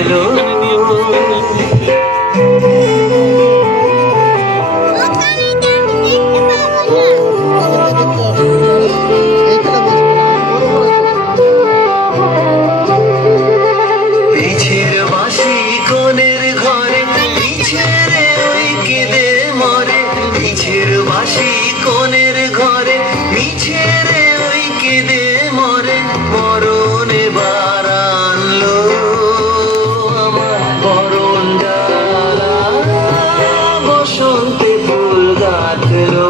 কাটলো। পিছের বাঁশি কোণের ঘরে পিছের ওই কেঁদে মরে। পিছের বাঁশি কোণের ঘরে পিছের ওই কেঁদে মরে। মরণ এবার আনলো আমার বরণ জ্বালা, বসন্তে ফুল গাঁথলো।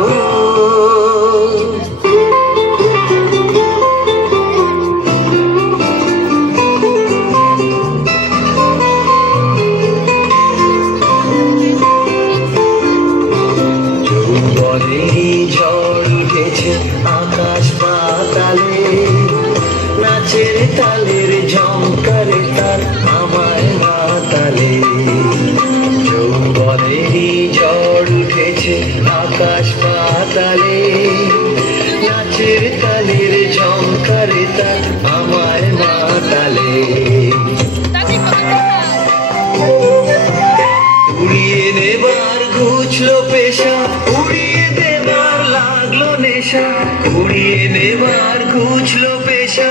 ঝড় উঠেছে আকাশ পাতালে, নাচের তালের ঝংকারে তার আমায় মাতালে। যৌবনেরই ঝড় উঠেছে আকাশ পাতালে, নাচের তালের ঝংকারে তার আমায় মাতালে। উড়িয়ে নেবার ঘুচলো পেশা, উড়িয়ে দেবার লাগলো নেশা। উড়িয়ে নেবার ঘুচলো পেশা,